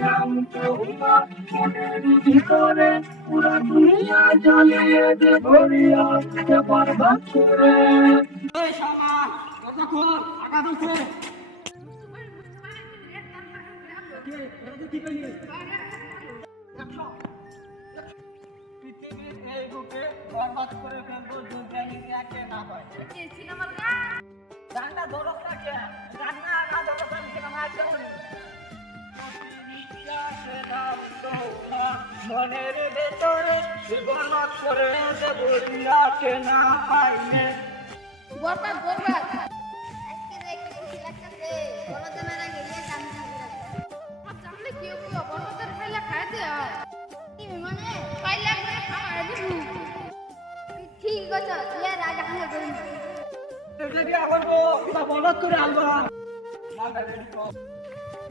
নাম তোমার মনের ভিতরে পুরা দুনিয়া জ্বালিয়ে দে ভরিয়া এবার বাছুরে এই শালা কথা কর আগা দছে কে এটা কি কইলি পৃথিবীর এই বুকে বরবাদ করে ফেলবো দুর্গানি কে না হয় কে সিনেমার গান গানটা ধরস না কে গান না ধরস আমি সিনেমা একদম মনের ভেতরে বরবাদ করে দেব দুনিয়াকে না পাইলে বরবাদ বরবাদ আজকে দেখতে খুশি লাগতেছে বড়জনের আগে গিয়ে গান জানলে কি হবে বড়জনের খাইলে খাইতে হয় কি মানে খাইলে করে খাওয়া দিবু ঠিক আছে ইয়া রাজা খানে করি দেখলে বিয়া করবো কিবা বরবাদ করে আনবা মালটা রেডি কর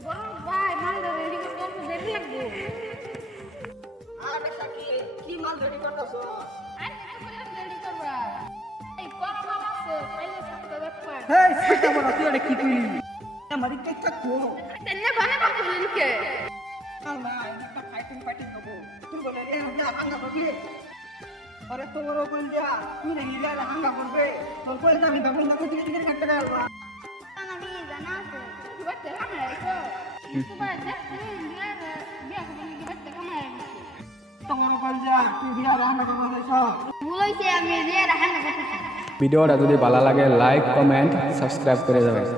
বড় ভাই মালটা রেডি করতে দেরি লাগবে আরে সাকি কি মাল রেডি করতেছ আর রেডি করবা এই পরমা আছে খাইলে সাথে দেখবা এই সেটা বড় তুই এটা কি কইলি আমারে কেকটা কো তেনে বানাবা বলেন কে না একটা ফাইটিং করব তুই বলে এ না হাঙ্গা করবি আরে তোর বল যা তুই রে গিলা হাঙ্গা করবে তোর কই আমি বাবু না তুই কি করতে পারবা আমি জানা আছে কি বাতে আমরা তো তোমার দেখতে বিয়া করবে কি বাতে কামাই তোর বল যা তুই বিয়া হাঙ্গা করবে ভুলাইছে আমি রিয়া রাহানা করতেছি ভিডিওটা যদি ভালো লাগে লাইক কমেন্ট সাবস্ক্রাইব করে যাবেন।